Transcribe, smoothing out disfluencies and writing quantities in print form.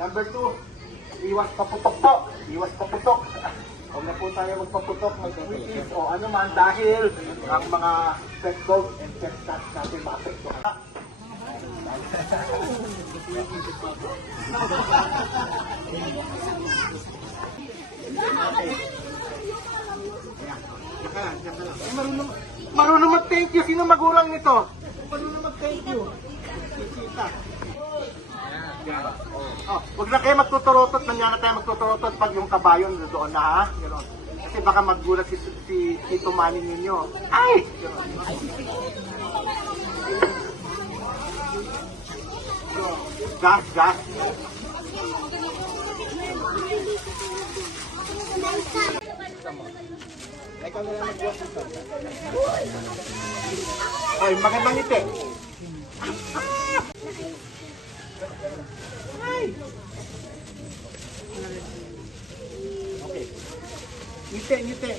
Number 2, iwas paputok po. Iwas paputok. Huwag na po tayo magpaputok, mag-squeeze o ano man dahil ang mga pet dog and pet cat natin maapektuhan. Marunong mag-thank you. Sino magulang nito? Marunong mag-thank you. Sisita. Oh, huwag na kayo magtuturotot. Nandiyan na tayo magtuturotot pag yung kabayon doon na ha. Gano'n. Kasi baka maggulat si Tito Manny ninyo. Ay! Gas, gas. Ikaw na lang mag-walk ito. Oy, magandang ngiti. Ay! Okay. Ngiti, ngiti.